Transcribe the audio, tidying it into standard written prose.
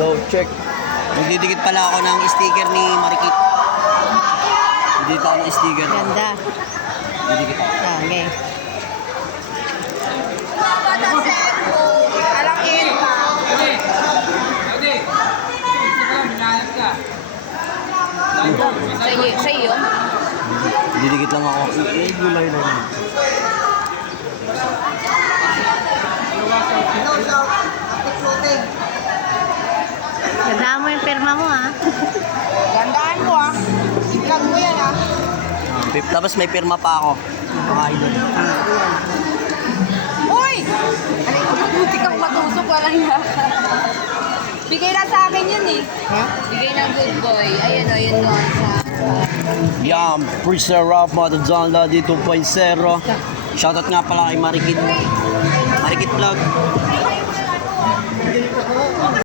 So, check. Nagdidikit pala ako ng sticker ni Marikit. Dito ako ng sticker. Ganda. Didikit ako. Okay. Sa iyo? Didikit lang ako. Gulay na yun. Ganda mo yung pirma mo, ha? Gandaan mo ah. I-vlog mo yan ah. Tapos may pirma pa ako. Mga idol. Uy! Buti kang matusok, walang yaka. Bigay na sa akin yun eh. Bigay ng good boy. Ayun o, yun doon sa... Yan, pre-serap mga John Lodi 2.0. Shoutout nga pala kay Marikit. Marikit Vlog.